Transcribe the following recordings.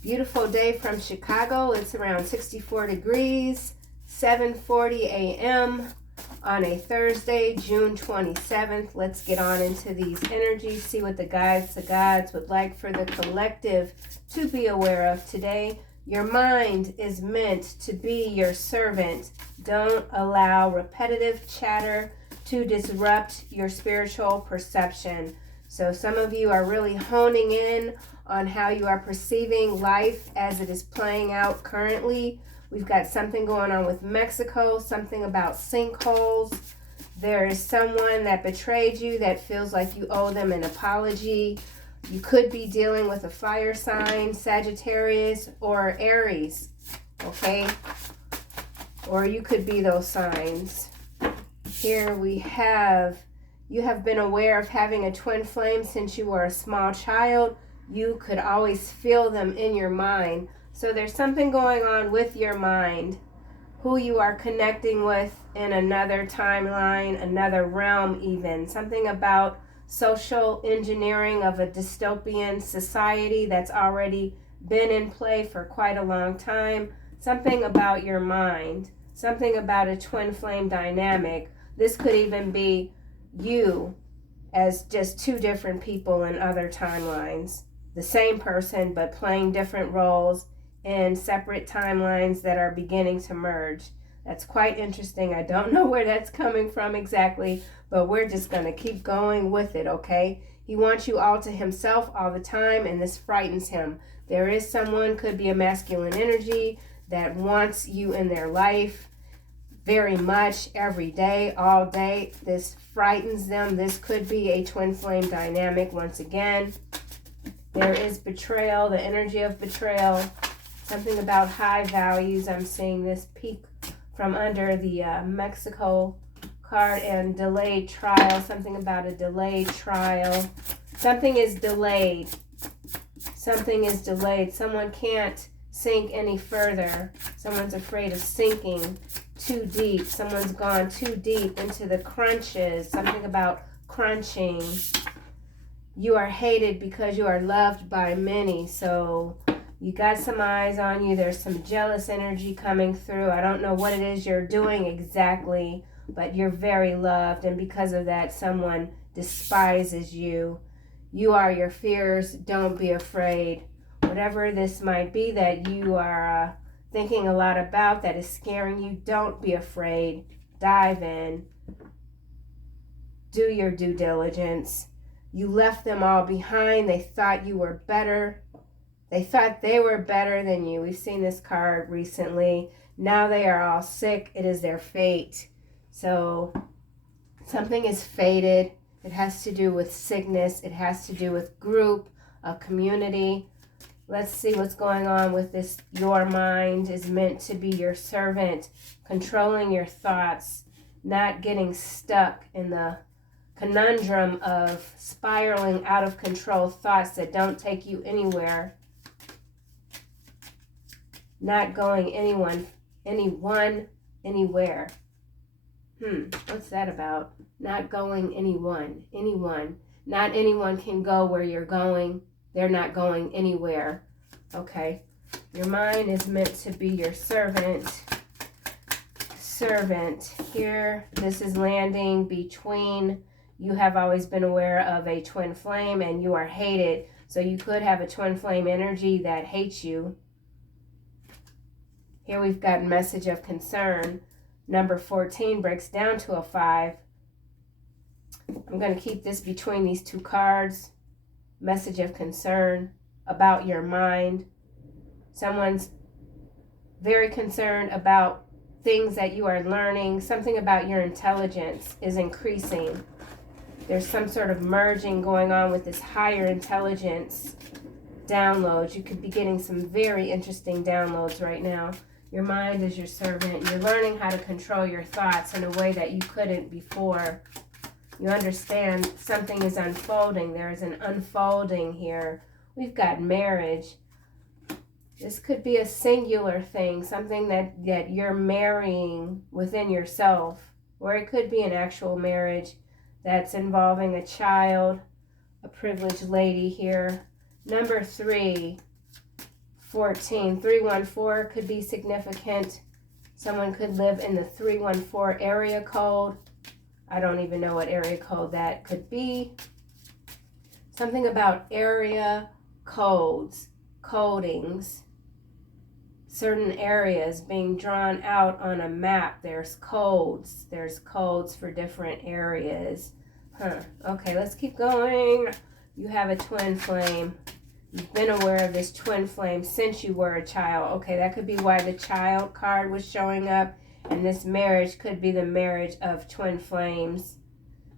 Beautiful day from Chicago. It's around 64 degrees, 7:40 a.m. on a Thursday, June 27th. Let's get on into these energies, see what the guides, the gods would like for the collective to be aware of today. Your mind is meant to be your servant. Don't allow repetitive chatter to disrupt your spiritual perception. So some of you are really honing in on how you are perceiving life as it is playing out currently. We've got something going on with Mexico, something about sinkholes. There is someone that betrayed you that feels like you owe them an apology. You could be dealing with a fire sign, Sagittarius or Aries, okay? Or you could be those signs. Here we have, you have been aware of having a twin flame since you were a small child. You could always feel them in your mind. So there's something going on with your mind, who you are connecting with in another timeline, another realm even. Something about social engineering of a dystopian society that's already been in play for quite a long time. Something about your mind. Something about a twin flame dynamic. This could even be you as just two different people in other timelines. The same person, but playing different roles in separate timelines that are beginning to merge. That's quite interesting. I don't know where that's coming from exactly, but we're just going to keep going with it, okay? He wants you all to himself all the time, and this frightens him. There is someone, could be a masculine energy, that wants you in their life very much, every day, all day. This frightens them. This could be a twin flame dynamic once again. There is betrayal, the energy of betrayal. Something about high values. I'm seeing this peek from under the Mexico card, and delayed trial. Something about a delayed trial. Something is delayed. Something is delayed. Someone can't sink any further. Someone's afraid of sinking too deep. Someone's gone too deep into the crunches. Something about crunching. You are hated because you are loved by many. So you got some eyes on you. There's some jealous energy coming through. I don't know what it is you're doing exactly, but you're very loved. And because of that, someone despises you. You are your fears. Don't be afraid. Whatever this might be that you are thinking a lot about that is scaring you, don't be afraid. Dive in. Do your due diligence. You left them all behind. They thought you were better. They thought they were better than you. We've seen this card recently. Now they are all sick. It is their fate. So something is fated. It has to do with sickness. It has to do with group, a community. Let's see what's going on with this. Your mind is meant to be your servant, controlling your thoughts, not getting stuck in the conundrum of spiraling out of control thoughts that don't take you anywhere. Not going anyone, anywhere. What's that about? Not going anyone. Not anyone can go where you're going. They're not going anywhere. Okay. Your mind is meant to be your servant. Here, this is landing between. You have always been aware of a twin flame and you are hated. So you could have a twin flame energy that hates you. Here we've got message of concern. Number 14 breaks down to a 5. I'm going to keep this between these two cards. Message of concern about your mind. Someone's very concerned about things that you are learning. Something about your intelligence is increasing. There's some sort of merging going on with this higher intelligence downloads. You could be getting some very interesting downloads right now. Your mind is your servant. You're learning how to control your thoughts in a way that you couldn't before. You understand something is unfolding. There is an unfolding here. We've got marriage. This could be a singular thing, something that you're marrying within yourself, or it could be an actual marriage that's involving a child, a privileged lady here. Number 3, 14. 314 could be significant. Someone could live in the 314 area code. I don't even know what area code that could be. Something about area codes, codings. Certain areas being drawn out on a map. There's codes. There's codes for different areas. Okay, let's keep going. You have a twin flame. You've been aware of this twin flame since you were a child. Okay, that could be why the child card was showing up. And this marriage could be the marriage of twin flames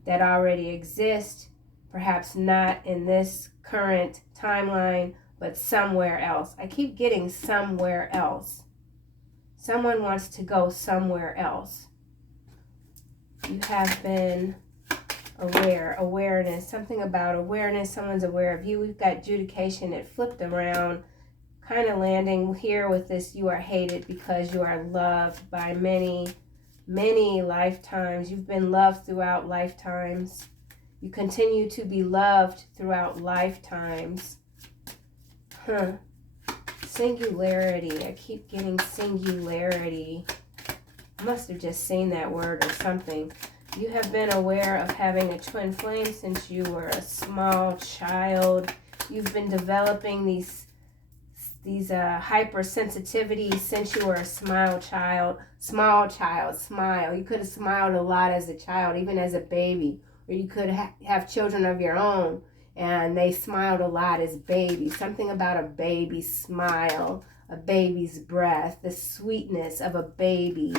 that already exist. Perhaps not in this current timeline, but somewhere else. I keep getting somewhere else. Someone wants to go somewhere else. You have been aware, awareness, something about awareness. Someone's aware of you. We've got adjudication. It flipped around, kind of landing here with this. You are hated because you are loved by many, many lifetimes. You've been loved throughout lifetimes. You continue to be loved throughout lifetimes. Singularity. I keep getting singularity. I must have just seen that word or something. You have been aware of having a twin flame since you were a small child. You've been developing these hypersensitivities since you were a small child. Smile. You could have smiled a lot as a child, even as a baby. Or you could have children of your own, and they smiled a lot as babies. Something about a baby's smile, a baby's breath, the sweetness of a baby.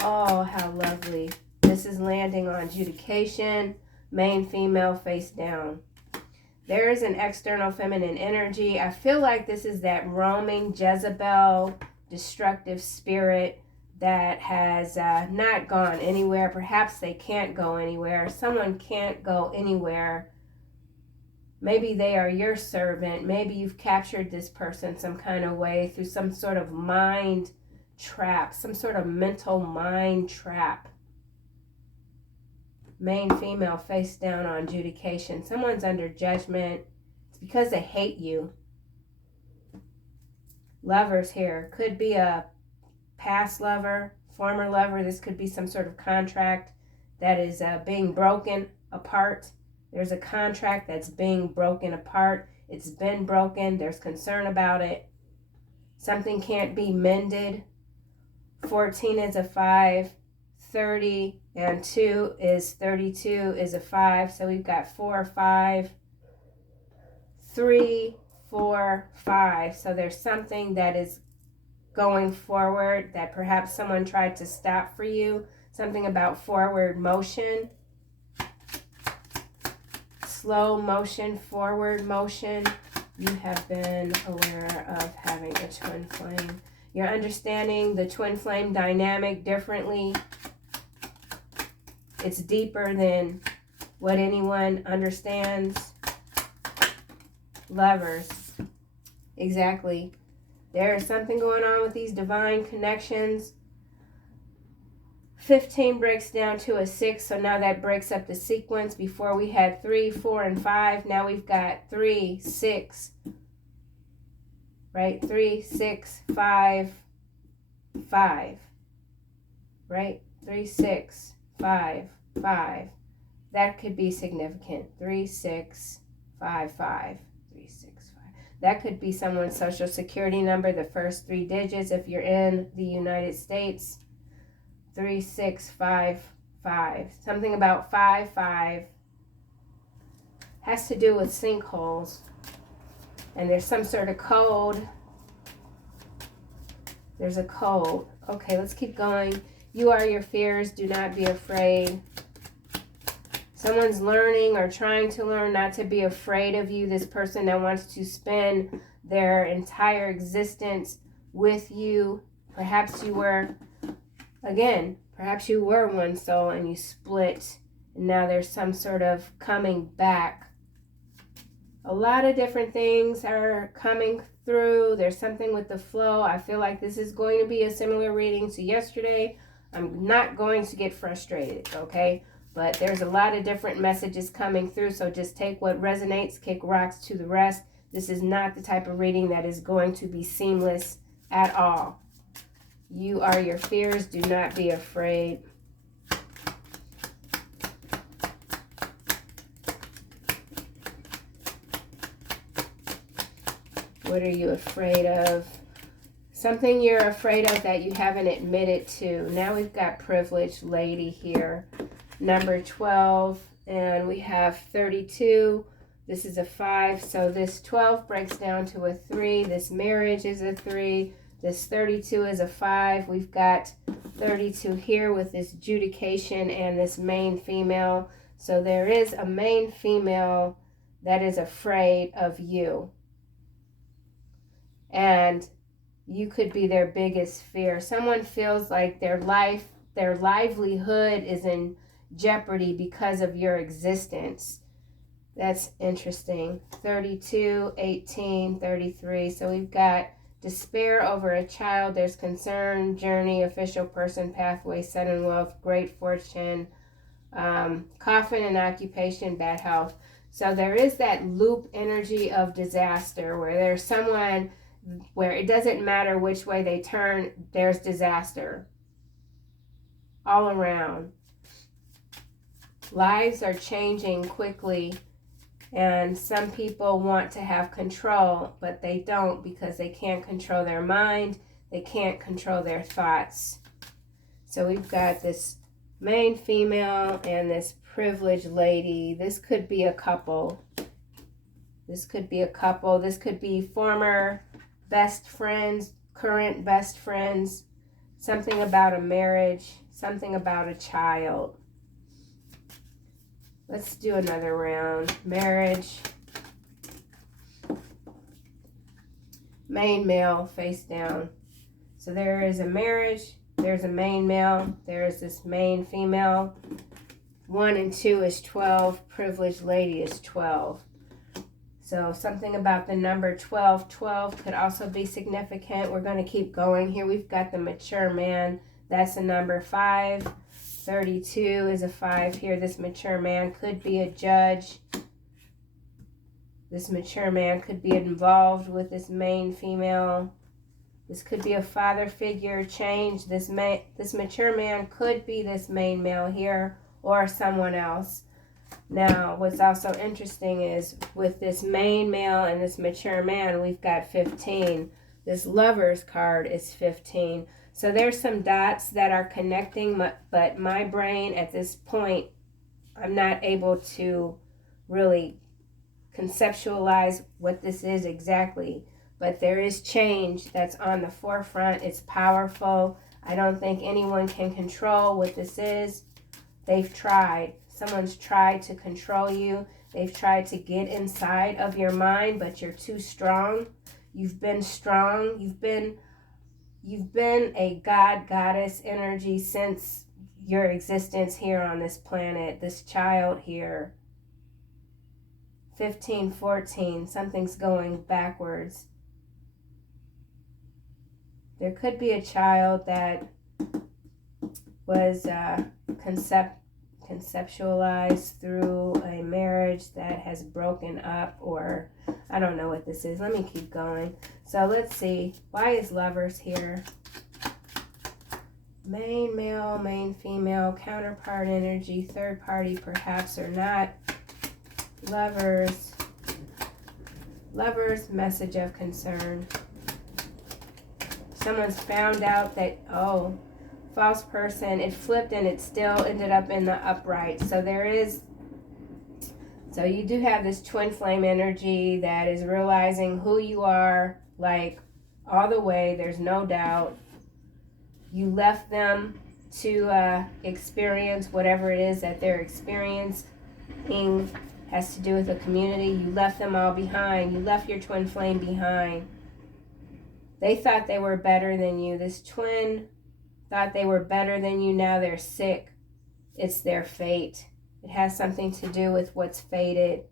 Oh, how lovely. This is landing on adjudication, main female face down. There is an external feminine energy. I feel like this is that roaming Jezebel, destructive spirit that has not gone anywhere. Perhaps they can't go anywhere. Someone can't go anywhere. Maybe they are your servant. Maybe you've captured this person some kind of way through some sort of mind trap, some sort of mental mind trap. Main female face down on adjudication. Someone's under judgment. It's because they hate you. Lovers here. Could be a past lover, former lover. This could be some sort of contract that is being broken apart. There's a contract that's being broken apart. It's been broken. There's concern about it. Something can't be mended. 14 is a 5. 30 and 2 is 32 is a 5. So we've got 4, 5, 3, 4, 5. So there's something that is going forward that perhaps someone tried to stop for you. Something about forward motion. Slow motion, forward motion. You have been aware of having a twin flame. You're understanding the twin flame dynamic differently. It's deeper than what anyone understands. Lovers. Exactly. There is something going on with these divine connections. 15 breaks down to a 6, so now that breaks up the sequence. Before we had 3, 4, and 5. Now we've got 3, 6, right? 3, 6, 5, 5, right? 3, 6, 5, 5. That could be significant. 3, 6, 5, 5. 3, 6, 5. That could be someone's social security number, the first 3 digits if you're in the United States. 3, 6, 5, 5. Something about 5, 5 has to do with sinkholes. And there's some sort of code. There's a code. Okay, let's keep going. You are your fears. Do not be afraid. Someone's learning or trying to learn not to be afraid of you. This person that wants to spend their entire existence with you. Perhaps you were, again, perhaps you were one soul and you split. And now there's some sort of coming back. A lot of different things are coming through. There's something with the flow. I feel like this is going to be a similar reading to yesterday. I'm not going to get frustrated, okay? But there's a lot of different messages coming through, so just take what resonates, kick rocks to the rest. This is not the type of reading that is going to be seamless at all. You are your fears. Do not be afraid. What are you afraid of? Something you're afraid of that you haven't admitted to. Now we've got privileged lady here. Number 12, and we have 32. This is a 5, so this 12 breaks down to a 3. This marriage is a 3. This 32 is a 5. We've got 32 here with this adjudication and this main female. So there is a main female that is afraid of you. And you could be their biggest fear. Someone feels like their livelihood is in jeopardy because of your existence. That's interesting. 32, 18, 33. So we've got despair over a child. There's concern, journey, official person, pathway, sudden wealth, great fortune, coffin and occupation, bad health. So there is that loop energy of disaster where there's someone where it doesn't matter which way they turn, there's disaster all around. Lives are changing quickly, and some people want to have control, but they don't because they can't control their mind, they can't control their thoughts. So we've got this main female and this privileged lady. This could be a couple. This could be a couple. This could be former best friends, current best friends, something about a marriage, something about a child. Let's do another round. Marriage. Main male face down. So there is a marriage, there's a main male, there's this main female. 1 and 2 is 12, privileged lady is 12. So something about the number 12. 12 could also be significant. We're going to keep going here. We've got the mature man. That's the number 5. 32 is a 5 here. This mature man could be a judge. This mature man could be involved with this main female. This could be a father figure change. This mature man could be this main male here or someone else. Now, what's also interesting is with this main male and this mature man, we've got 15. This Lovers card is 15. So there's some dots that are connecting, but my brain at this point, I'm not able to really conceptualize what this is exactly. But there is change that's on the forefront. It's powerful. I don't think anyone can control what this is. They've tried. Someone's tried to control you. They've tried to get inside of your mind, but you're too strong. You've been strong. You've been a god, goddess energy since your existence here on this planet. This child here. 15, 14. Something's going backwards. There could be a child that was conceptualized through a marriage that has broken up, or I don't know what this is. Let me keep going. So let's see. Why is Lovers here? Main male, main female, counterpart energy, third party perhaps or not. Lovers. Lovers, message of concern. Someone's found out that, oh, false person, it flipped and it still ended up in the upright. So you do have this twin flame energy that is realizing who you are, like all the way, there's no doubt. You left them to experience whatever it is that they're experiencing. Has to do with the community. You left them all behind. You left your twin flame behind. They thought they were better than you. This twin thought they were better than you. Now they're sick. It's their fate. It has something to do with what's fated.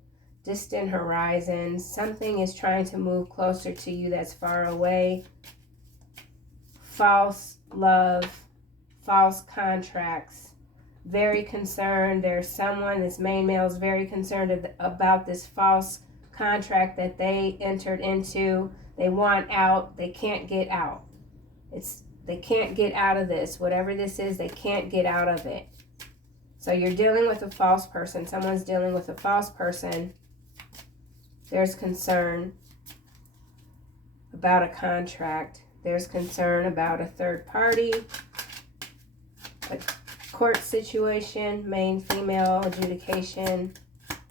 Distant horizons. Something is trying to move closer to you that's far away. False love. False contracts. Very concerned. There's someone, this main male is very concerned about this false contract that they entered into. They want out. They can't get out. They can't get out of this. Whatever this is, they can't get out of it. So you're dealing with a false person. Someone's dealing with a false person. There's concern about a contract. There's concern about a third party, a court situation, main female adjudication.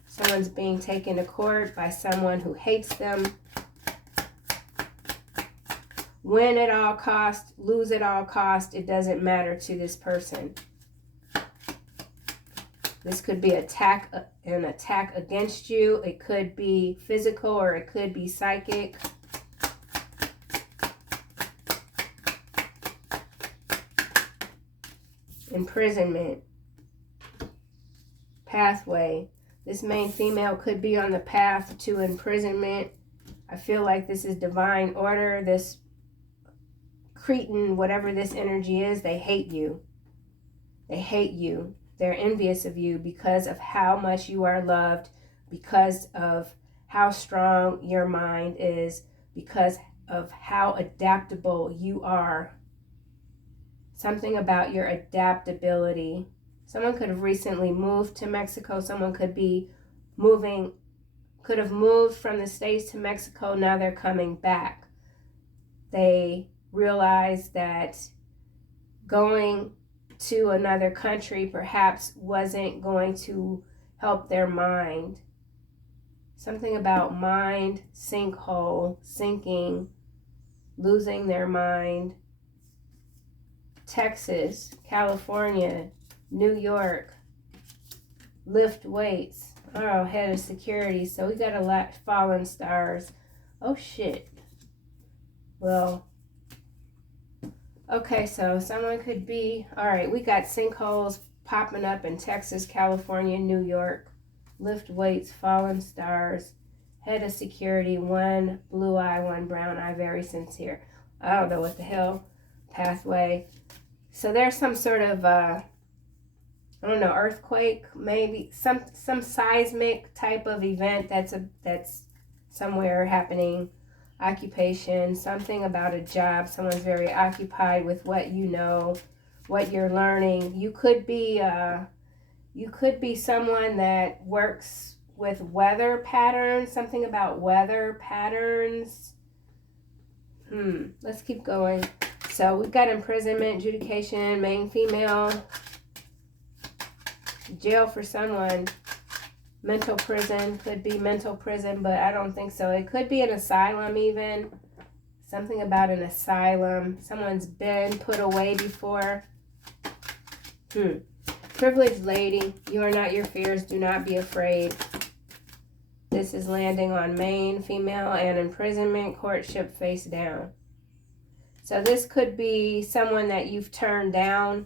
Someone's being taken to court by someone who hates them. Win at all cost, lose at all cost, it doesn't matter to this person. This could be an attack against you. It could be physical or it could be psychic. Imprisonment. Pathway. This main female could be on the path to imprisonment. I feel like this is divine order. This Cretan, whatever this energy is, they hate you. They hate you. They're envious of you because of how much you are loved, because of how strong your mind is, because of how adaptable you are. Something about your adaptability. Someone could have recently moved to Mexico. Someone could have moved from the States to Mexico. Now they're coming back. They realize that going to another country perhaps wasn't going to help their mind. Something about mind, sinkhole, sinking, losing their mind. Texas, California, New York, lift weights. Oh, head of security. So we got a lot fallen stars. Oh, shit. Well, okay, so someone could be, all right, we got sinkholes popping up in Texas, California, New York, lift weights, fallen stars, head of security, one blue eye, one brown eye, very sincere. I don't know what the hell, pathway. So there's some sort of, I don't know, earthquake, maybe some seismic type of event that's somewhere happening. Occupation, something about a job. Someone's very occupied with what you know, what you're learning. You could be someone that works with weather patterns, something about weather patterns. Let's keep going. So we've got imprisonment, adjudication, main female, jail for someone. Mental prison, could be mental prison, but I don't think so. It could be an asylum even. Something about an asylum. Someone's been put away before. Privileged lady, you are not your fears. Do not be afraid. This is landing on main, female, and imprisonment, courtship face down. So this could be someone that you've turned down.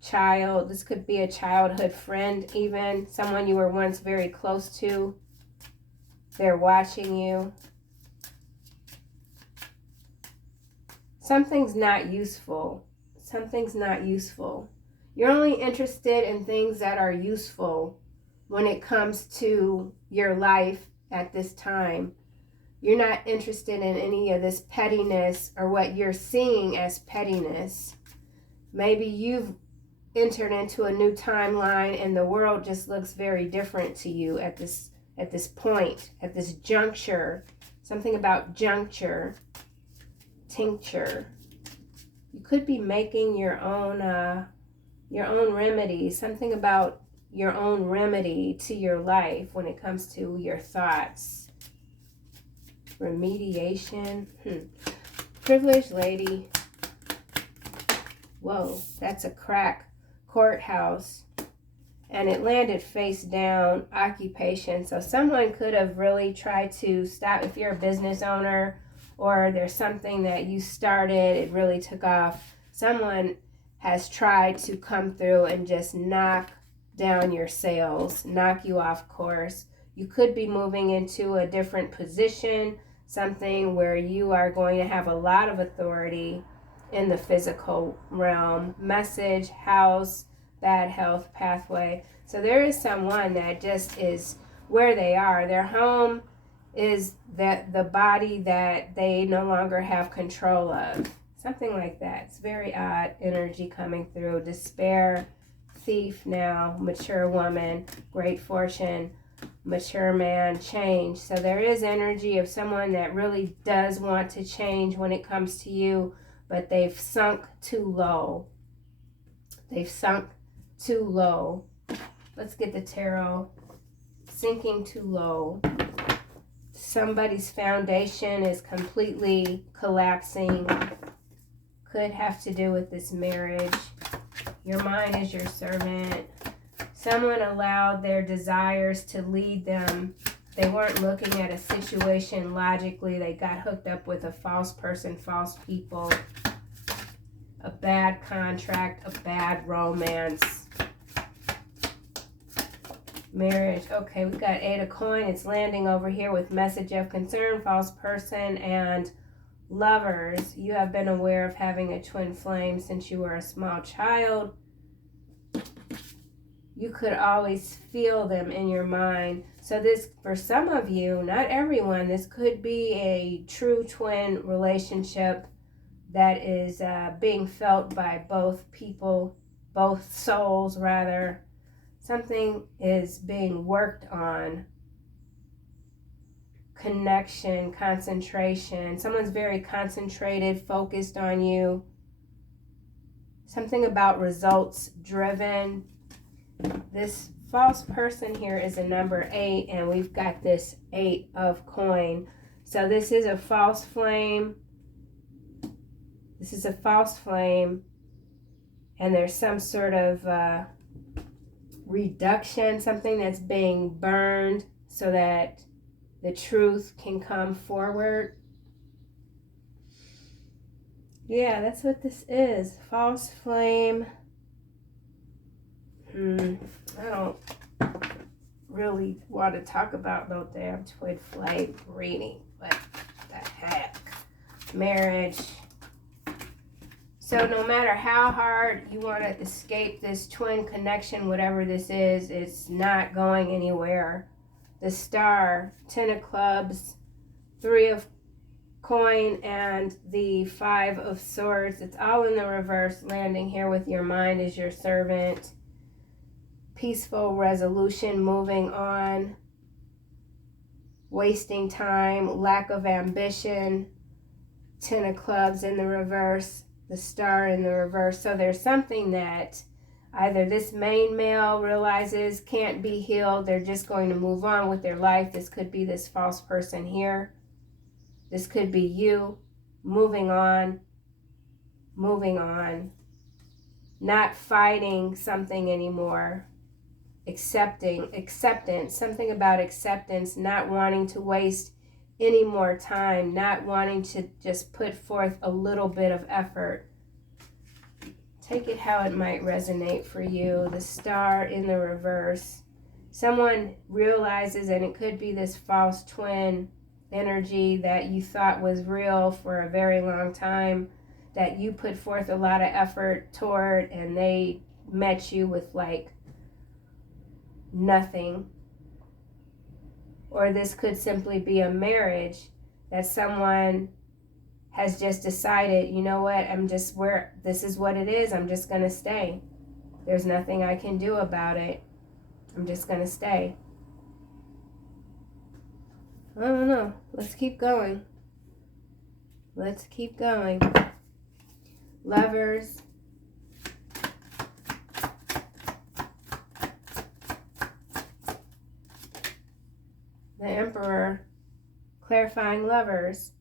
Child, this could be a childhood friend even, someone you were once very close to. They're watching you. Something's not useful. Something's not useful. You're only interested in things that are useful when it comes to your life at this time. You're not interested in any of this pettiness or what you're seeing as pettiness. Maybe you've entered into a new timeline and the world just looks very different to you at this point, at this juncture. Something about juncture, tincture. You could be making your own remedy, something about your own remedy to your life when it comes to your thoughts. Remediation. Privileged lady. Whoa, that's a crack. Courthouse, and it landed face down. Occupation. So someone could have really tried to stop. If you're a business owner or there's something that you started, it really took off. Someone has tried to come through and just knock down your sales, knock you off course. You could be moving into a different position, something where you are going to have a lot of authority in the physical realm. Message, house, bad health, pathway. So there is someone that just is where they are. Their home is that the body that they no longer have control of. Something like that. It's very odd energy coming through. Despair, thief now, mature woman, great fortune, mature man, change. So there is energy of someone that really does want to change when it comes to you, but they've sunk too low. They've sunk too low. Let's get the tarot. Sinking too low. Somebody's foundation is completely collapsing. Could have to do with this marriage. Your mind is your servant. Someone allowed their desires to lead them. They weren't looking at a situation logically. They got hooked up with a false person, false people, a bad contract, a bad romance. Marriage. Okay, we've got 8 of coins. It's landing over here with message of concern, false person, and lovers. You have been aware of having a twin flame since you were a small child. You could always feel them in your mind. So this, for some of you, not everyone, this could be a true twin relationship that is being felt by both people, both souls rather. Something is being worked on. Connection, concentration. Someone's very concentrated, focused on you. Something about results driven. This false person here is a number 8, and we've got this 8 of coin. So this is a false flame. This is a false flame, and there's some sort of reduction, something that's being burned so that the truth can come forward. Yeah, that's what this is. False flame. I don't really want to talk about no damn twin flame reading. What the heck? Marriage. So no matter how hard you want to escape this twin connection, whatever this is, it's not going anywhere. The Star, 10 of clubs, 3 of coin, and the 5 of swords. It's all in the reverse, landing here with your mind as your servant. Peaceful resolution, moving on. Wasting time, lack of ambition. 10 of clubs in the reverse. The Star in the reverse. So there's something that either this main male realizes can't be healed. They're just going to move on with their life. This could be this false person here. This could be you moving on. Not fighting something anymore. Acceptance. Something about acceptance. Not wanting to waste any more time, not wanting to just put forth a little bit of effort. Take it how it might resonate for you. The Star in the reverse. Someone realizes, and it could be this false twin energy that you thought was real for a very long time, that you put forth a lot of effort toward, and they met you with like nothing. Or this could simply be a marriage that someone has just decided, you know what, this is what it is, I'm just going to stay. There's nothing I can do about it. I'm just going to stay. I don't know. Let's keep going. Lovers. The Emperor, clarifying lovers.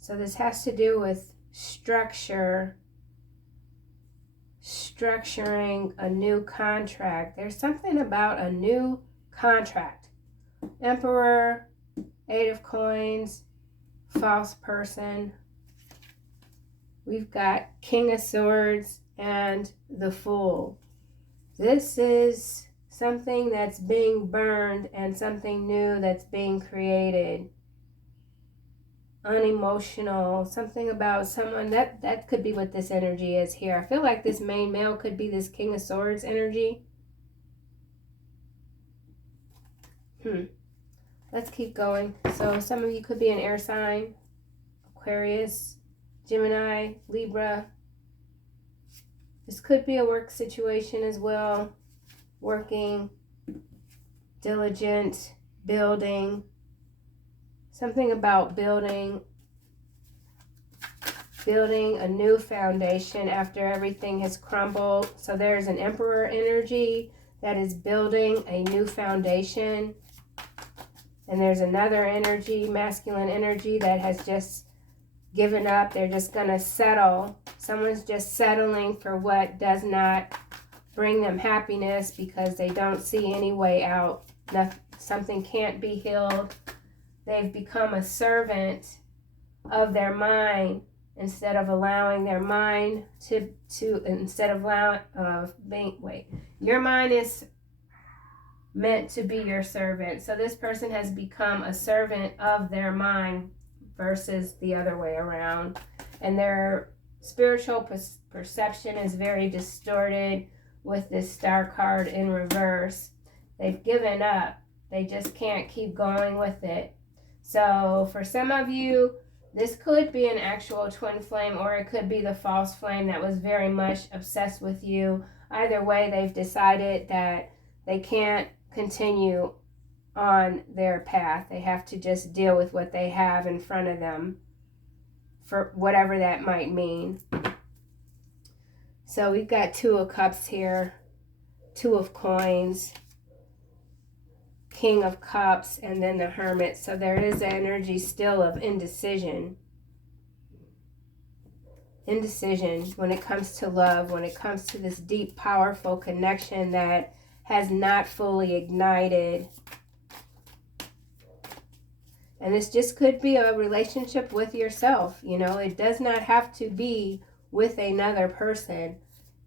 So this has to do with structuring a new contract. There's something about a new contract. Emperor, 8 of coins, false person. We've got King of Swords and the Fool. This is something that's being burned and something new that's being created. Unemotional, something about someone, that could be what this energy is here. I feel like this main male could be this King of Swords energy. Let's keep going. So some of you could be an air sign, Aquarius, Gemini, Libra. This could be a work situation as well. Working, diligent, building. Something about building a new foundation after everything has crumbled. So there's an Emperor energy that is building a new foundation. And there's another energy, masculine energy, that has just given up. They're just going to settle. Someone's just settling for what does not bring them happiness because they don't see any way out. Something can't be healed. They've become a servant of their mind instead of allowing their mind your mind is meant to be your servant. So this person has become a servant of their mind versus the other way around. And their spiritual perception is very distorted with this Star card in reverse. They've given up. They just can't keep going with it. So for some of you, this could be an actual twin flame, or it could be the false flame that was very much obsessed with you. Either way, they've decided that they can't continue on their path. They have to just deal with what they have in front of them, for whatever that might mean. So we've got Two of Cups here, Two of Coins, King of Cups, and then the Hermit. So there is an energy still of indecision. Indecision when it comes to love, when it comes to this deep, powerful connection that has not fully ignited. And this just could be a relationship with yourself. You know, it does not have to be with another person.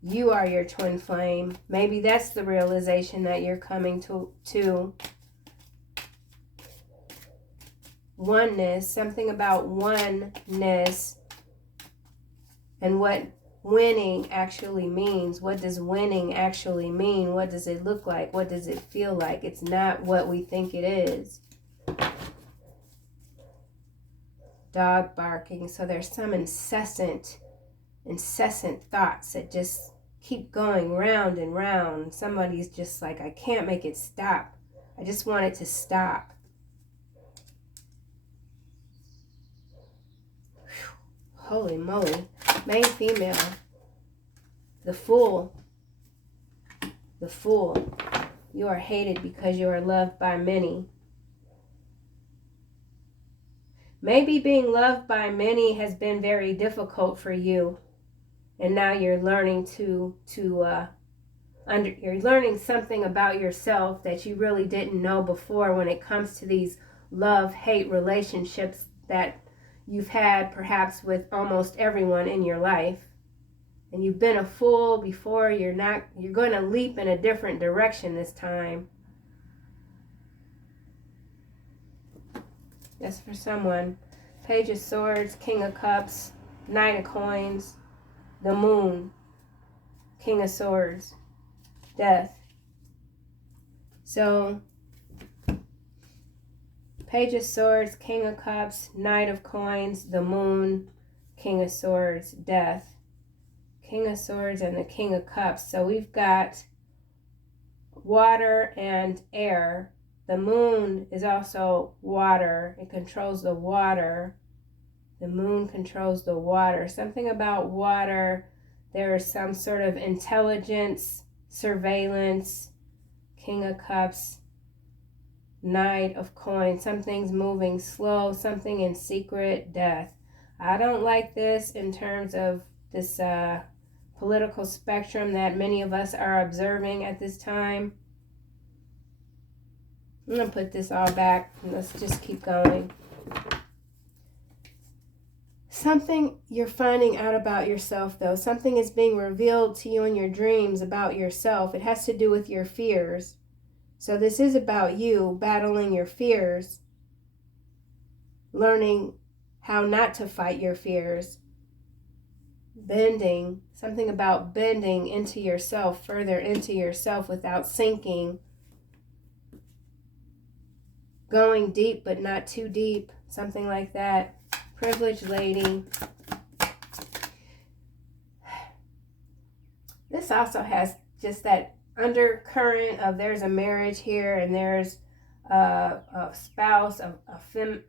You are your twin flame. Maybe that's the realization that you're coming to. Oneness, something about oneness and what winning actually means. What does winning actually mean? What does it look like? What does it feel like? It's not what we think it is. Dog barking. So there's some incessant thoughts that just keep going round and round. Somebody's just like, I can't make it stop. I just want it to stop. Holy moly. Main female. The Fool. The Fool. You are hated because you are loved by many. Maybe being loved by many has been very difficult for you. And now you're learning you're learning something about yourself that you really didn't know before when it comes to these love-hate relationships that you've had perhaps with almost everyone in your life. And you've been a fool before. You're going to leap in a different direction this time. That's for someone. Page of Swords, King of Cups, Knight of Coins, the Moon, King of Swords, Death. So, Page of Swords, King of Cups, Knight of Coins, the Moon, King of Swords, Death. King of Swords and the King of Cups. So we've got water and air. The Moon is also water. It controls the water. The Moon controls the water. Something about water. There is some sort of intelligence, surveillance. King of Cups, Knight of Coins. Something's moving slow. Something in secret. Death. I don't like this in terms of this political spectrum that many of us are observing at this time. I'm going to put this all back and let's just keep going. Something you're finding out about yourself, though. Something is being revealed to you in your dreams about yourself. It has to do with your fears. So this is about you battling your fears, learning how not to fight your fears, bending, something about bending into yourself, further into yourself without sinking. going deep but not too deep, something like that. Privileged lady. This also has just that undercurrent of there's a marriage here and there's a spouse, a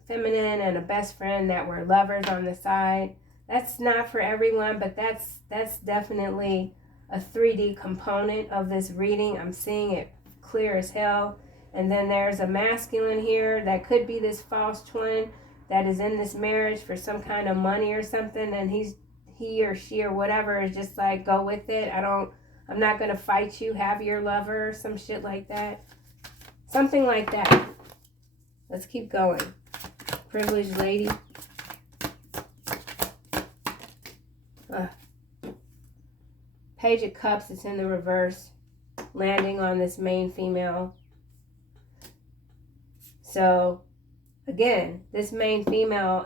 feminine and a best friend that were lovers on the side. That's not for everyone, but that's definitely a 3D component of this reading. I'm seeing it clear as hell. And then there's a masculine here that could be this false twin that is in this marriage for some kind of money or something, and he or she or whatever is just like, go with it. I'm not gonna fight you, have your lover, some shit like that. Something like that. Let's keep going. Privileged lady. Page of Cups, it's in the reverse, landing on this main female. So again, this main female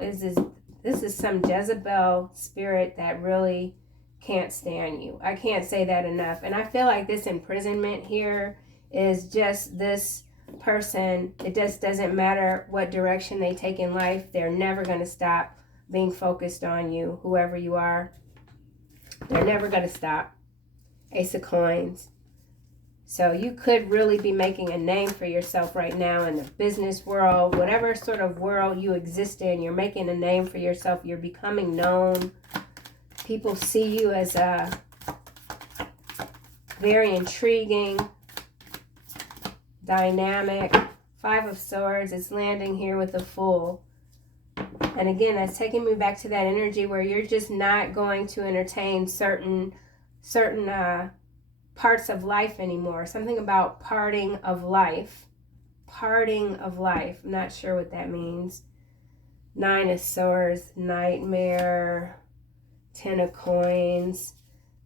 this is some Jezebel spirit that really can't stand you. I can't say that enough. And I feel like this imprisonment here is just this person. It just doesn't matter what direction they take in life. They're never going to stop being focused on you, whoever you are. They're never going to stop. Ace of Coins. So you could really be making a name for yourself right now in the business world, whatever sort of world you exist in. You're making a name for yourself. You're becoming known. People see you as a very intriguing, dynamic. 5 of Swords. It's landing here with the Fool. And again, that's taking me back to that energy where you're just not going to entertain certain parts of life anymore. Something about parting of life. Parting of life. I'm not sure what that means. 9 of Swords. Nightmare. 10 of Coins.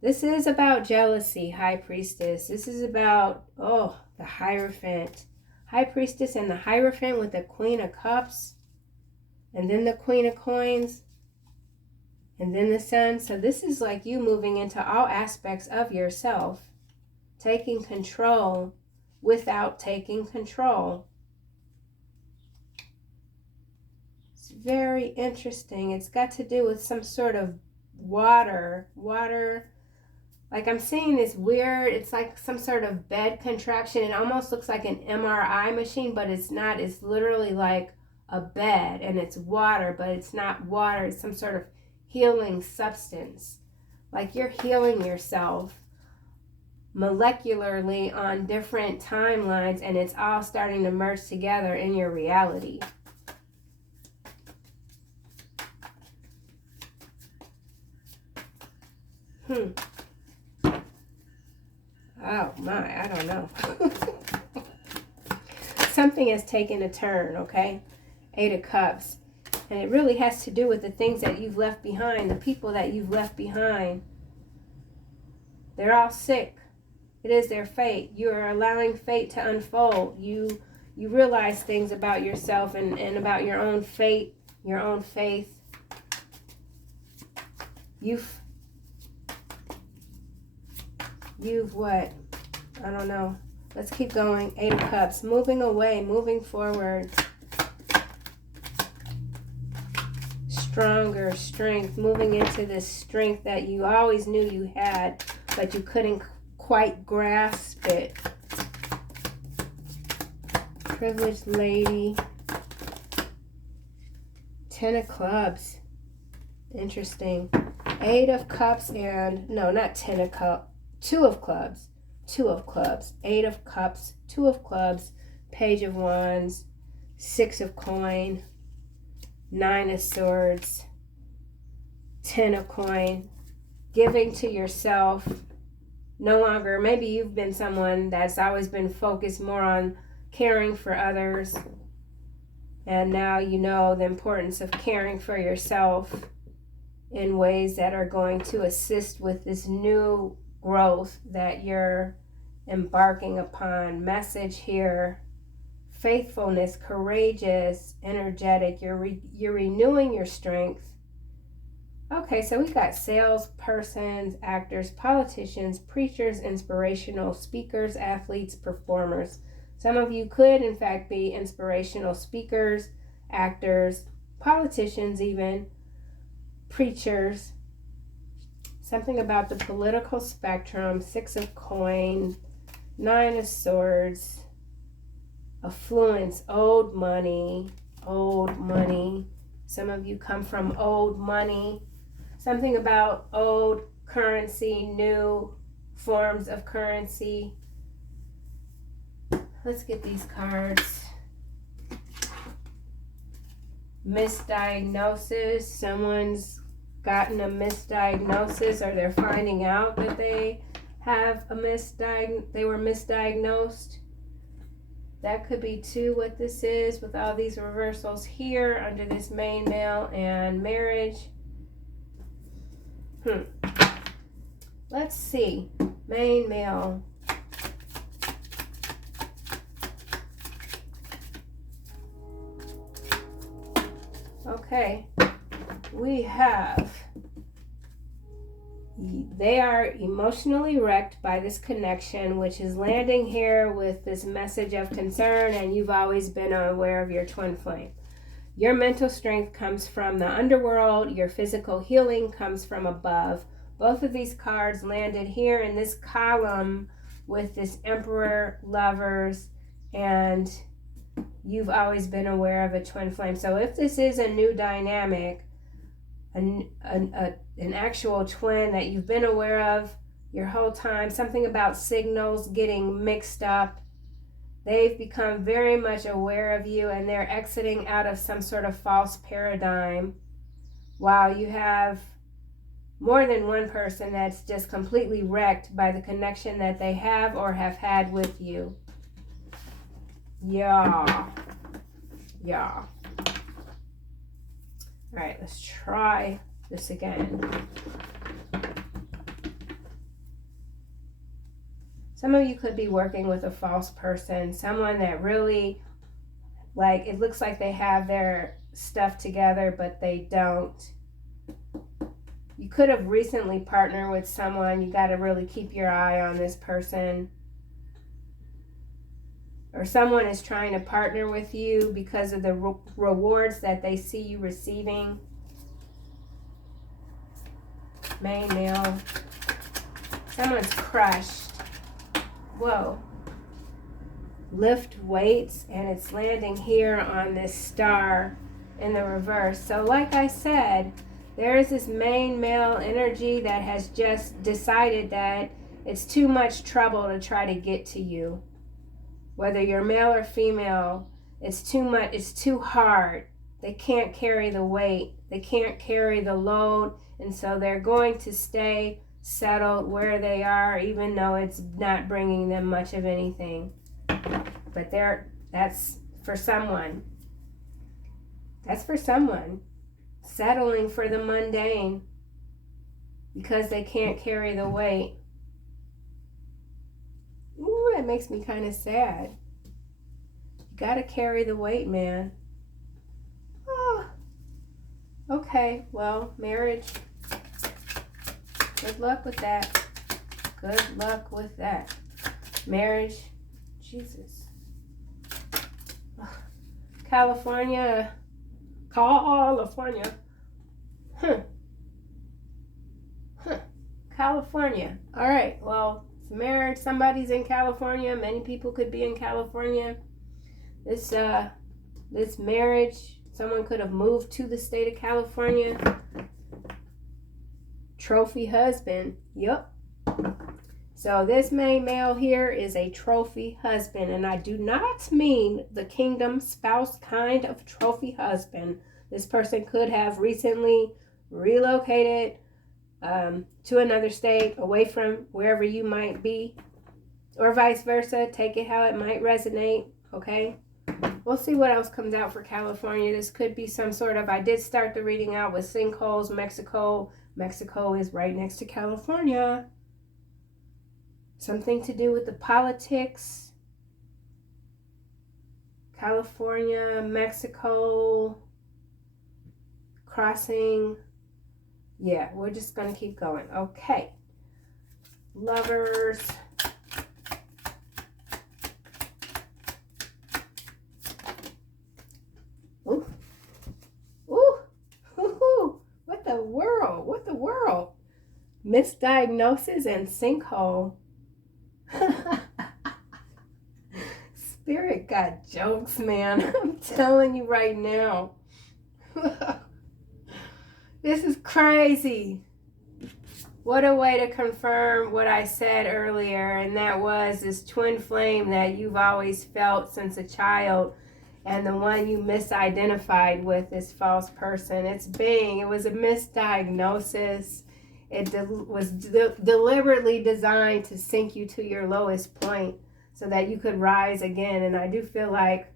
This is about jealousy, High Priestess. This is about, the Hierophant. High Priestess and the Hierophant with the Queen of Cups. And then the Queen of Coins. And then the Sun. So this is like you moving into all aspects of yourself. Taking control without taking control. It's very interesting. It's got to do with some sort of water. Like I'm seeing this weird, it's like some sort of bed contraption. It almost looks like an MRI machine, but it's not. It's literally like a bed and it's water, but it's not water. It's some sort of healing substance. Like you're healing yourself molecularly on different timelines, and it's all starting to merge together in your reality. Oh my, I don't know. Something has taken a turn, okay? 8 of Cups. And it really has to do with the things that you've left behind, the people that you've left behind. They're all sick. It is their fate. You are allowing fate to unfold. You realize things about yourself and about your own fate, your own faith. You've what? I don't know. Let's keep going. 8 of Cups. Moving away, moving forward. Stronger strength. Moving into this strength that you always knew you had, but you couldn't quite grasp it. Privileged lady. 10 of Clubs. Interesting. 8 of Cups and, no, not 10 of Cups. 2 of Clubs. 2 of Clubs. 8 of Cups. 2 of Clubs. Page of Wands. 6 of Coin. 9 of Swords. 10 of Coin. Giving to yourself. No longer, maybe you've been someone that's always been focused more on caring for others. And now you know the importance of caring for yourself in ways that are going to assist with this new growth that you're embarking upon. Message here. Faithfulness, courageous, energetic. You're renewing your strength. Okay, so we got salespersons, actors, politicians, preachers, inspirational speakers, athletes, performers. Some of you could, in fact, be inspirational speakers, actors, politicians even, preachers. Something about the political spectrum, 6 of coins, 9 of swords, affluence, old money, old money. Some of you come from old money. Something about old currency, new forms of currency. Let's get these cards. Misdiagnosis. Someone's gotten a misdiagnosis, or they're finding out that they have a they were misdiagnosed. That could be too what this is with all these reversals here under this main male and marriage. Let's see. Main male. Okay. We have, they are emotionally wrecked by this connection, which is landing here with this message of concern, and you've always been aware of your twin flame. Your mental strength comes from the underworld. Your physical healing comes from above. Both of these cards landed here in this column with this Emperor, Lovers, and you've always been aware of a twin flame. So if this is a new dynamic, an actual twin that you've been aware of your whole time, something about signals getting mixed up, they've become very much aware of you, and they're exiting out of some sort of false paradigm, while you have more than one person that's just completely wrecked by the connection that they have or have had with you. Yeah. All right, let's try this again. Some of you could be working with a false person, someone that really, like, it looks like they have their stuff together, but they don't. You could have recently partnered with someone. You got to really keep your eye on this person. Or someone is trying to partner with you because of the rewards that they see you receiving. Main male. Someone's crushed. Whoa. Lift weights, and it's landing here on this star in the reverse. So like I said, there is this main male energy that has just decided that it's too much trouble to try to get to you. Whether you're male or female, it's too much, it's too hard. They can't carry the weight. They can't carry the load. And so they're going to stay settled where they are, even though it's not bringing them much of anything. But that's for someone. That's for someone. Settling for the mundane because they can't carry the weight. Ooh, that makes me kind of sad. You gotta carry the weight, man. Oh. Okay, well, marriage. Good luck with that. Good luck with that. Marriage. Jesus. Ugh. California. California. California. All right, well, marriage, somebody's in California. Many people could be in California. This marriage, someone could have moved to the state of California. Trophy husband. Yep. So this main male here is a trophy husband, and I do not mean the kingdom spouse kind of trophy husband. This person could have recently relocated to another state, away from wherever you might be, or vice versa. Take it how it might resonate, okay? We'll see what else comes out for California. This could be some sort of, I did start the reading out with sinkholes, Mexico. Mexico is right next to California. Something to do with the politics. California, Mexico, crossing. Yeah, we're just going to keep going. Okay. Lovers. Misdiagnosis and sinkhole. Spirit got jokes, man. I'm telling you right now. This is crazy. What a way to confirm what I said earlier, and that was this twin flame that you've always felt since a child, and the one you misidentified with this false person. It's Bing. It was a misdiagnosis. It was deliberately designed to sink you to your lowest point so that you could rise again. And I do feel like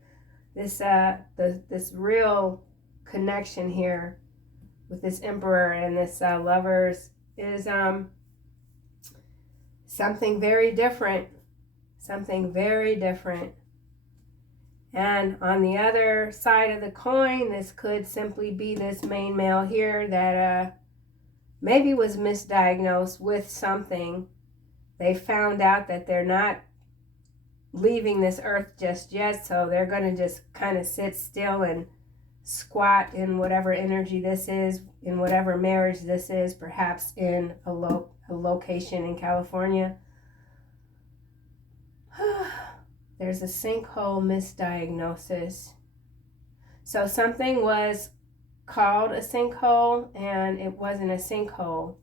this this real connection here with this Emperor and this Lovers is something very different. Something very different. And on the other side of the coin, this could simply be this main male here that maybe was misdiagnosed with something. They found out that they're not leaving this earth just yet, so they're going to just kind of sit still and squat in whatever energy this is, in whatever marriage this is, perhaps in a location in California. There's a sinkhole misdiagnosis. So something was called a sinkhole and it wasn't a sinkhole.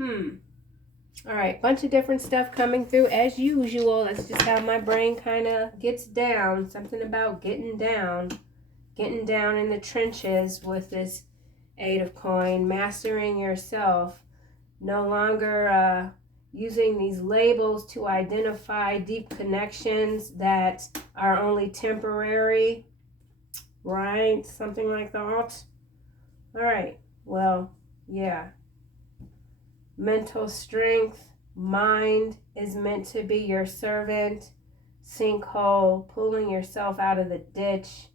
All right, bunch of different stuff coming through as usual. That's just how my brain kind of gets down. Something about getting down in the trenches with this Eight of Coin, mastering yourself, no longer using these labels to identify deep connections that are only temporary, right? Something like that. All right, well, yeah. Mental strength, mind is meant to be your servant. Sinkhole, pulling yourself out of the ditch.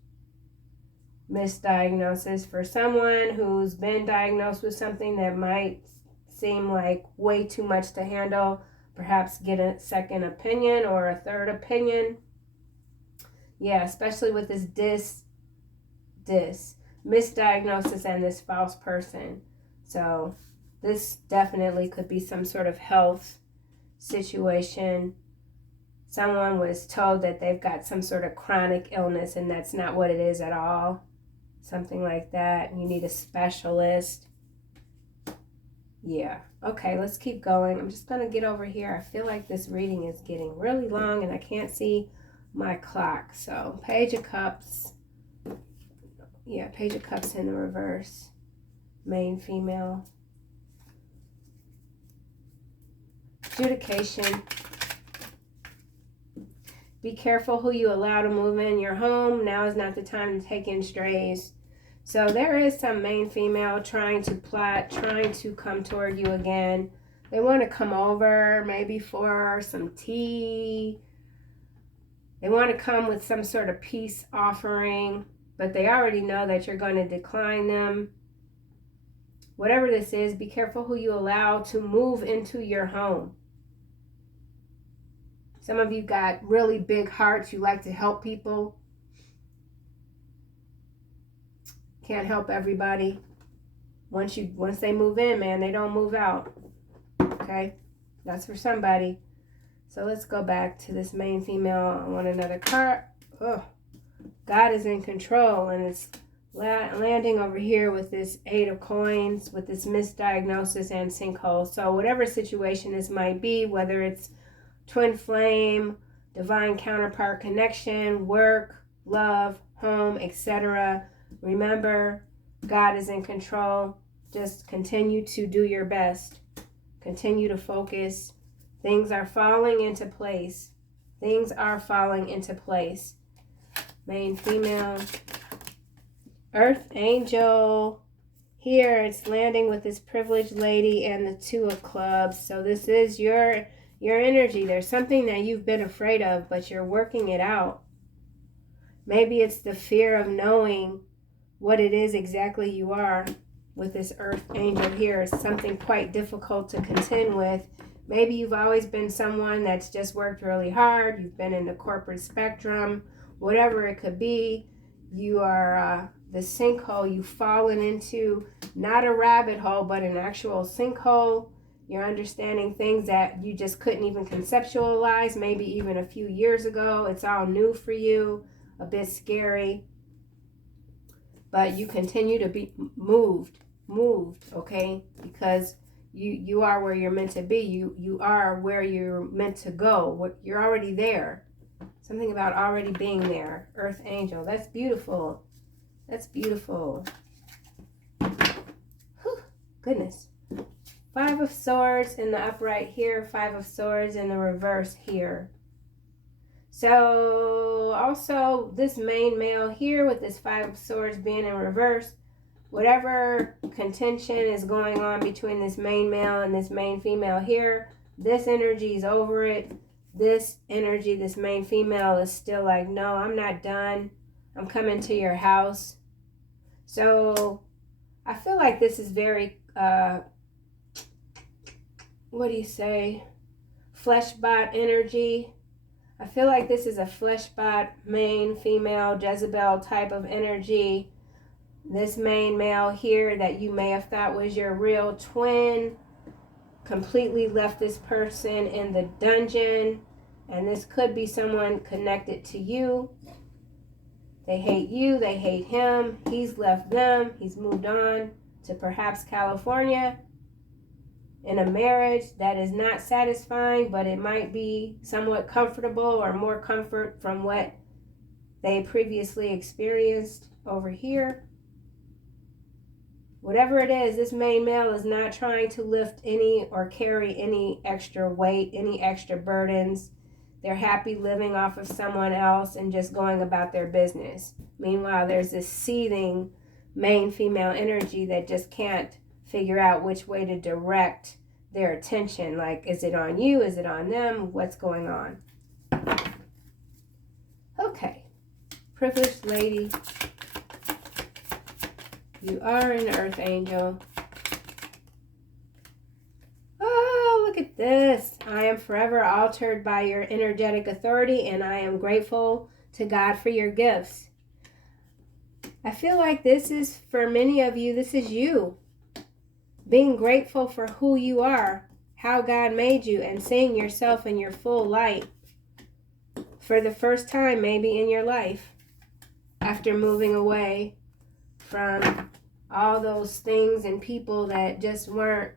Misdiagnosis for someone who's been diagnosed with something that might seem like way too much to handle. Perhaps get a second opinion or a third opinion. Yeah, especially with this misdiagnosis and this false person. So this definitely could be some sort of health situation. Someone was told that they've got some sort of chronic illness, and that's not what it is at all. Something like that. You need a specialist. Yeah. Okay, let's keep going. I'm just going to get over here. I feel like this reading is getting really long, and I can't see my clock. So, Page of Cups. Yeah, Page of Cups in the reverse. Main female. Adjudication. Be careful who you allow to move in your home. Now is not the time to take in strays. So there is some main female trying to plot, trying to come toward you again. They want to come over maybe for some tea. They want to come with some sort of peace offering, but they already know that you're going to decline them. Whatever this is, be careful who you allow to move into your home. Some of you got really big hearts. You like to help people. Can't help everybody. Once they move in, man, they don't move out. Okay? That's for somebody. So let's go back to this main female. I want another card. Oh, God is in control, and it's landing over here with this Eight of Coins, with this misdiagnosis and sinkhole. So whatever situation this might be, whether it's twin flame, divine counterpart connection, work, love, home, etc., remember, God is in control. Just continue to do your best. Continue to focus. Things are falling into place. Things are falling into place. Main female. Earth angel. Here it's landing with this privileged lady and the Two of Clubs. So this is your energy. There's something that you've been afraid of, but you're working it out. Maybe it's the fear of knowing what it is exactly you are with this Earth angel here. It's something quite difficult to contend with. Maybe you've always been someone that's just worked really hard. You've been in the corporate spectrum. Whatever it could be, you are the sinkhole you've fallen into, not a rabbit hole, but an actual sinkhole. You're understanding things that you just couldn't even conceptualize, maybe even a few years ago. It's all new for you, a bit scary. But you continue to be moved, okay? Because you are where you're meant to be. You are where you're meant to go. You're already there. Something about already being there. Earth angel. That's beautiful. That's beautiful. Whew, goodness. 5 of Swords in the upright here. 5 of Swords in the reverse here. So also this main male here with this 5 of Swords being in reverse, whatever contention is going on between this main male and this main female here, this energy is over it. This energy, this main female is still like, no, I'm not done. I'm coming to your house. So I feel like this is very, what do you say? Fleshbot energy. I feel like this is a fleshbot, main, female, Jezebel type of energy. This main male here that you may have thought was your real twin completely left this person in the dungeon. And this could be someone connected to you. They hate you. They hate him. He's left them. He's moved on to perhaps California in a marriage that is not satisfying, but it might be somewhat comfortable or more comfort from what they previously experienced over here. Whatever it is, this main male is not trying to lift any or carry any extra weight, any extra burdens. They're happy living off of someone else and just going about their business. Meanwhile, there's this seething main female energy that just can't figure out which way to direct their attention. Like, is it on you? Is it on them? What's going on? Okay. Privileged lady. You are an earth angel. Oh, look at this. I am forever altered by your energetic authority, and I am grateful to God for your gifts. I feel like this is, for many of you, this is you. Being grateful for who you are, how God made you, and seeing yourself in your full light for the first time maybe in your life after moving away from all those things and people that just weren't,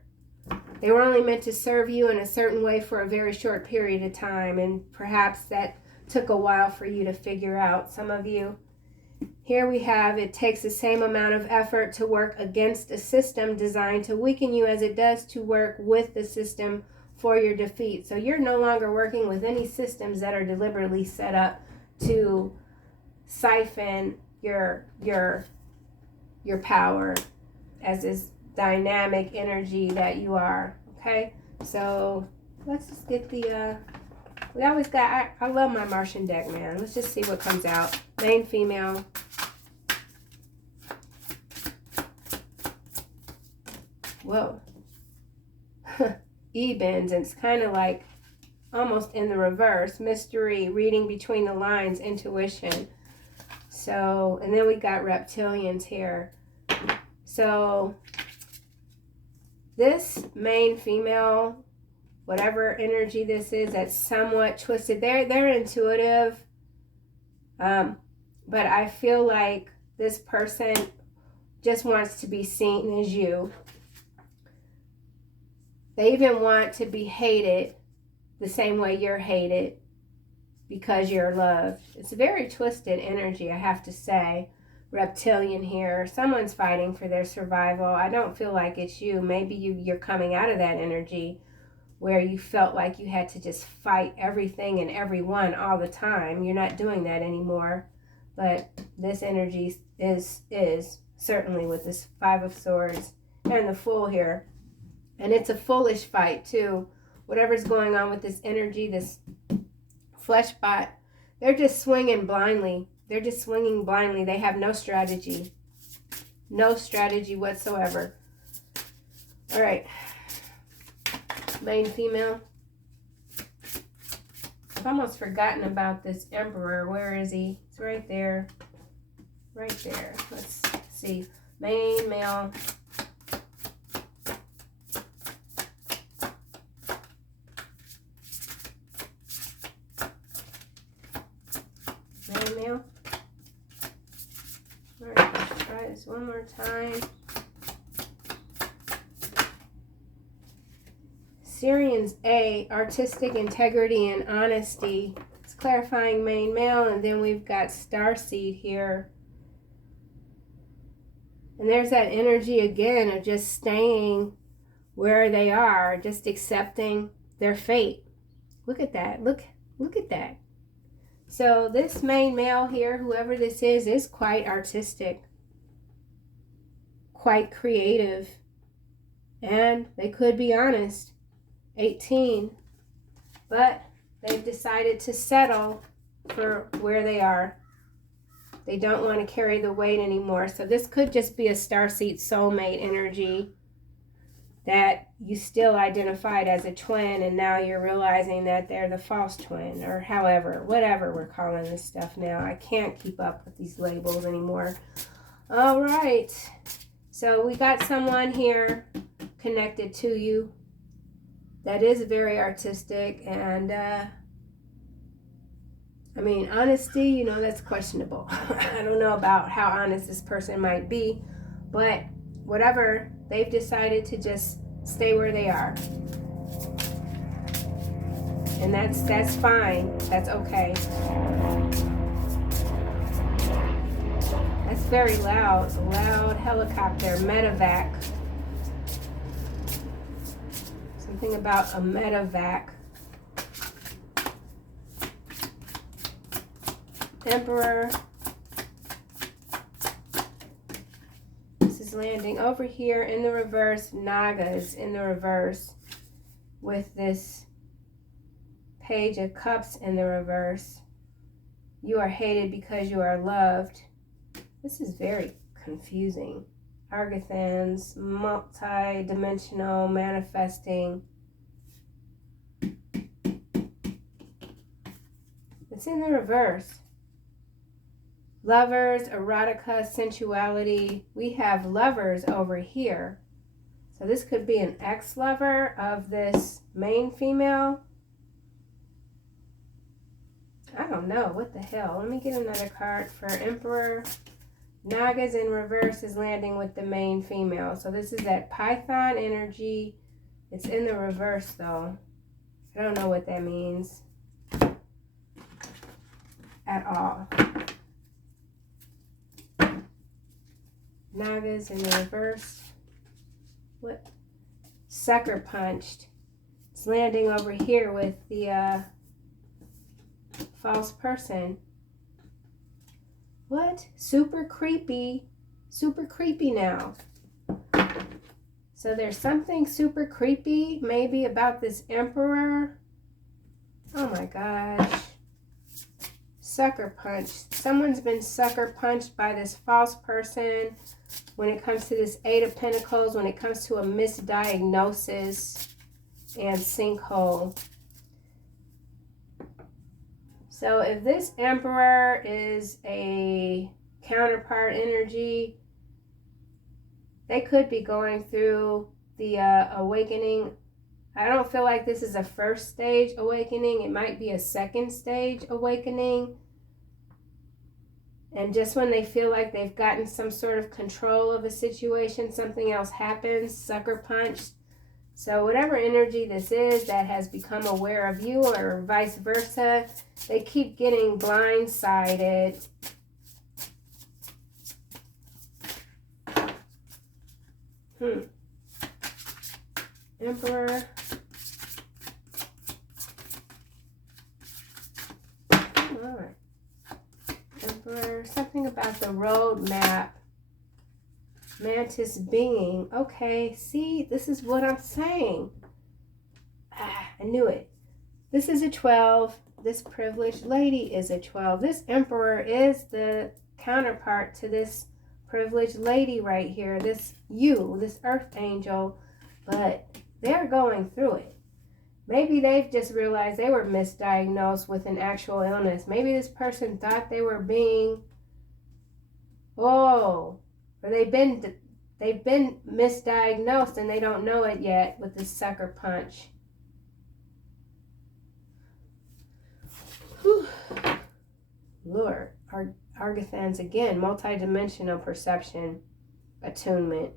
they were only meant to serve you in a certain way for a very short period of time, and perhaps that took a while for you to figure out. Some of you, here we have, it takes the same amount of effort to work against a system designed to weaken you as it does to work with the system for your defeat. So you're no longer working with any systems that are deliberately set up to siphon your power as this dynamic energy that you are. Okay, so let's just get the we always got, I love my Martian deck, man. Let's just see what comes out. Main female. Whoa. E-bends, and it's kind of like almost in the reverse. Mystery, reading between the lines, intuition. So, and then we got reptilians here. So this main female, whatever energy this is, that's somewhat twisted. They're intuitive, but I feel like this person just wants to be seen as you. They even want to be hated the same way you're hated because you're loved. It's a very twisted energy, I have to say. Reptilian here. Someone's fighting for their survival. I don't feel like it's you. Maybe you're coming out of that energy where you felt like you had to just fight everything and everyone all the time. You're not doing that anymore. But this energy is certainly with this 5 of Swords and the Fool here. And it's a foolish fight too. Whatever's going on with this energy, this flesh bot, they're just swinging blindly. They're just swinging blindly. They have no strategy. No strategy whatsoever. All right. Main female. I've almost forgotten about this Emperor. Where is he? It's right there. right there. Let's see. Main male. Main male. All right, let's try this one more time. Syrian's A, artistic integrity and honesty. It's clarifying main male, and then we've got starseed here. And there's that energy again of just staying where they are, just accepting their fate. Look at that. Look at that. So this main male here, whoever this is quite artistic, quite creative, and they could be honest. 18, but they've decided to settle for where they are. They don't want to carry the weight anymore. So this could just be a starseed soulmate energy that you still identified as a twin, and now you're realizing that they're the false twin, or however, whatever we're calling this stuff now. I can't keep up with these labels anymore. All right. So we got someone here connected to you that is very artistic, and I mean, honesty, you know, that's questionable. I don't know about how honest this person might be, but whatever, they've decided to just stay where they are. And that's fine. That's okay. That's very loud. It's a loud helicopter, medevac. Something about a medevac. Emperor. This is landing over here in the reverse. Nagas in the reverse with this Page of Cups in the reverse. You are hated because you are loved. This is very confusing. Argathans, multi-dimensional, manifesting. It's in the reverse. Lovers, erotica, sensuality. We have lovers over here. So this could be an ex-lover of this main female. I don't know. What the hell? Let me get another card for Emperor. Nagas in reverse is landing with the main female. So this is that Python energy. It's in the reverse though. I don't know what that means at all. Nagas in the reverse. What? Sucker punched. It's landing over here with the false person. What? Super creepy. Super creepy now. So there's something super creepy maybe about this emperor. Oh my gosh. Sucker punched. Someone's been sucker punched by this false person when it comes to this Eight of Pentacles, when it comes to a misdiagnosis and sinkhole. So if this emperor is a counterpart energy, they could be going through the awakening. I don't feel like this is a first stage awakening. It might be a second stage awakening. And just when they feel like they've gotten some sort of control of a situation, something else happens, sucker punched. So whatever energy this is that has become aware of you, or vice versa, they keep getting blindsided. Emperor. All right. Emperor. Something about the roadmap. Mantis being. Okay, see, this is what I'm saying. I knew it. This is a 12. This privileged lady is a 12. This emperor is the counterpart to this privileged lady right here. This earth angel. But they're going through it. Maybe they've just realized they were misdiagnosed with an actual illness. Maybe this person thought they were being Or they've been misdiagnosed and they don't know it yet with this sucker punch. Whew. Lord, Argathans again, multidimensional perception, attunement.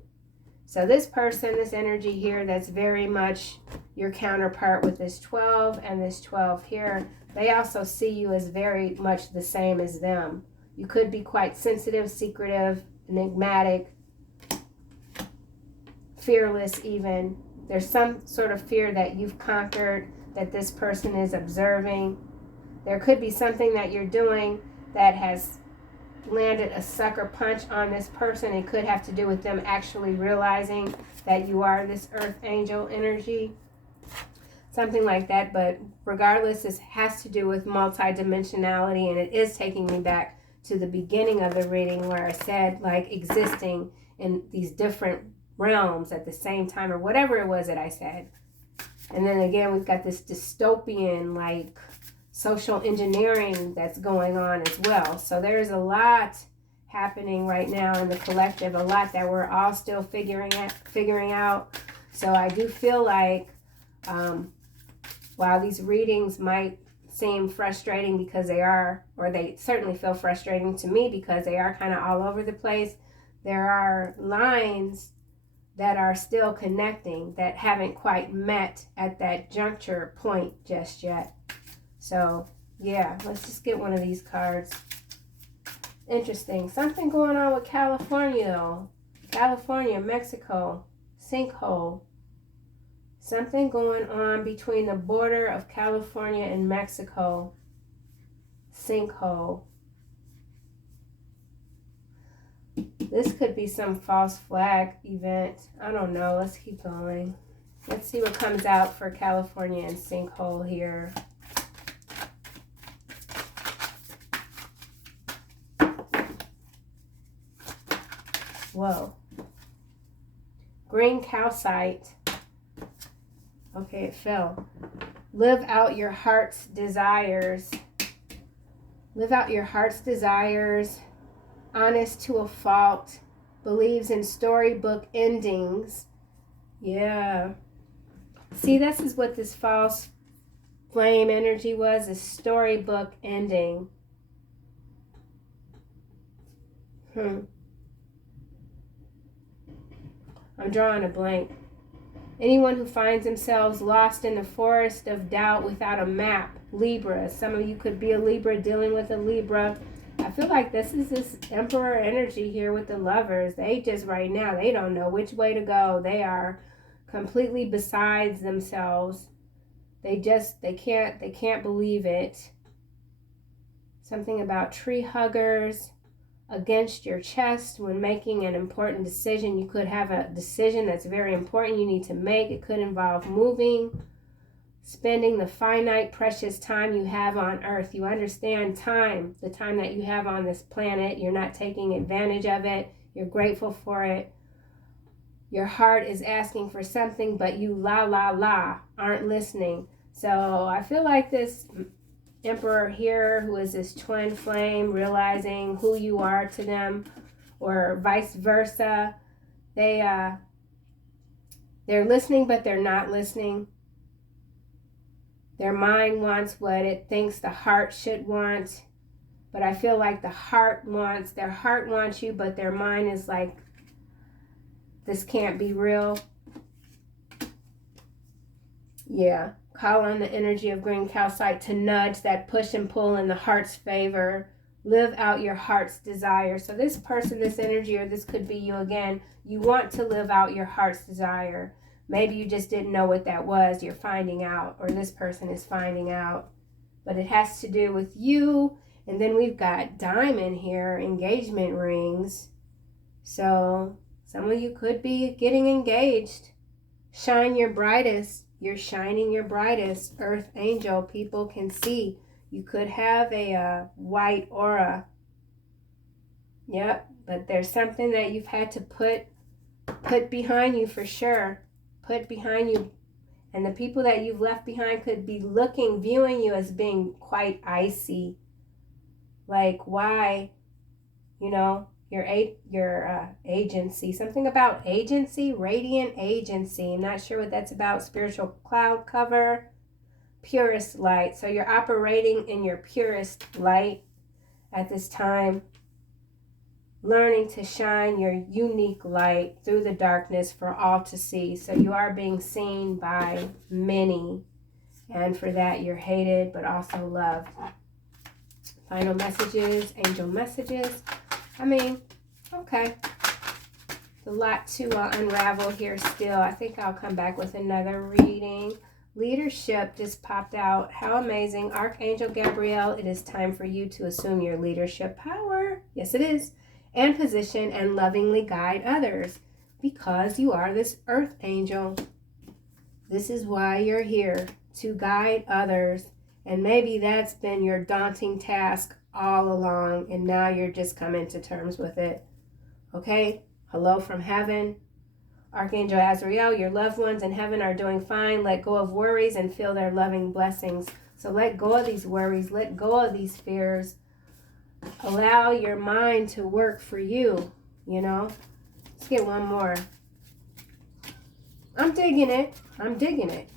So this person, this energy here, that's very much your counterpart with this 12 and this 12 here, they also see you as very much the same as them. You could be quite sensitive, secretive, enigmatic, fearless even. There's some sort of fear that you've conquered, that this person is observing. There could be something that you're doing that has landed a sucker punch on this person. It could have to do with them actually realizing that you are this earth angel energy. Something like that. But regardless, this has to do with multidimensionality, and it is taking me back to the beginning of the reading where I said, like, existing in these different realms at the same time, or whatever it was that I said. And then again, we've got this dystopian, like, social engineering that's going on as well. So there's a lot happening right now in the collective, a lot that we're all still figuring out. So I do feel like while these readings might seem frustrating because they are, or they certainly feel frustrating to me because they are kind of all over the place, there are lines that are still connecting that haven't quite met at that juncture point just yet. So, yeah, let's just get one of these cards. Interesting. Something going on with California, though. California, Mexico, sinkhole. Something going on between the border of California and Mexico. Sinkhole. This could be some false flag event. I don't know. Let's keep going. Let's see what comes out for California and sinkhole here. Whoa. Green calcite. Okay, it fell. Live out your heart's desires. Live out your heart's desires. Honest to a fault. Believes in storybook endings. Yeah. See, this is what this false flame energy was. A storybook ending. I'm drawing a blank. Anyone who finds themselves lost in the forest of doubt without a map. Libra. Some of you could be a Libra, dealing with a Libra. I feel like this is this Emperor energy here with the Lovers. They just right now, they don't know which way to go. They are completely besides themselves. They can't believe it. Something about tree huggers. Against your chest when making an important decision. You could have a decision that's very important you need to make. It could involve moving, spending the finite, precious time you have on earth. You understand time, the time that you have on this planet. You're not taking advantage of it. You're grateful for it. Your heart is asking for something, but you aren't listening. So I feel like this Emperor here, who is this twin flame, realizing who you are to them, or vice versa. They're listening, but they're not listening. Their mind wants what it thinks the heart should want, but I feel like their heart wants you, but their mind is like, this can't be real. Yeah. Call on the energy of green calcite to nudge that push and pull in the heart's favor. Live out your heart's desire. So this person, this energy, or this could be you again, you want to live out your heart's desire. Maybe you just didn't know what that was. You're finding out, or this person is finding out. But it has to do with you. And then we've got diamond here, engagement rings. So some of you could be getting engaged. Shine your brightest. You're shining your brightest. Earth angel, people can see. You could have a white aura. Yep, but there's something that you've had to put behind you for sure. Put behind you. And the people that you've left behind could be viewing you as being quite icy. Like, why? You know, your agency. Something about agency, radiant agency. I'm not sure what that's about. Spiritual cloud cover, purest light. So you're operating in your purest light at this time, learning to shine your unique light through the darkness for all to see. So you are being seen by many, and for that you're hated but also loved. Final messages, angel messages. I mean, okay. A lot to unravel here still. I think I'll come back with another reading. Leadership just popped out. How amazing. Archangel Gabriel, it is time for you to assume your leadership power. Yes, it is. And position and lovingly guide others, because you are this earth angel. This is why you're here, to guide others. And maybe that's been your daunting task all along, and now you're just coming to terms with it. Okay? Hello from heaven. Archangel Azrael, your loved ones in heaven are doing fine. Let go of worries and feel their loving blessings. So let go of these worries. Let go of these fears. Allow your mind to work for you, you know. Let's get one more. I'm digging it. I'm digging it.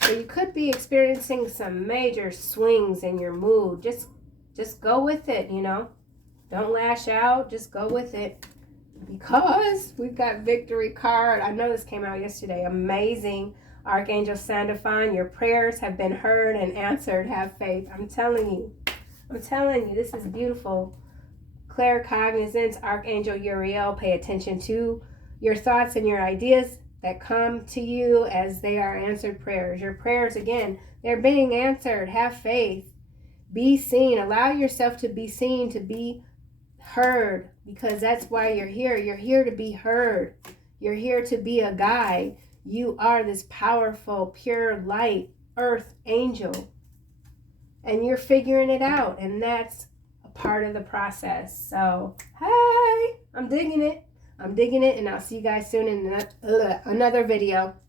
So you could be experiencing some major swings in your mood. Just go with it, you know. Don't lash out. Just go with it. Because we've got victory card. I know this came out yesterday. Amazing. Archangel Sandalphon, your prayers have been heard and answered. Have faith. I'm telling you. This is beautiful. Claircognizance, Archangel Uriel, pay attention to your thoughts and your ideas that come to you as they are answered prayers. Your prayers, again, they're being answered. Have faith. Be seen. Allow yourself to be seen, to be heard, because that's why you're here. You're here to be heard. You're here to be a guide. You are this powerful, pure light, earth angel. And you're figuring it out, and that's a part of the process. So, hey, I'm digging it. And I'll see you guys soon in another video.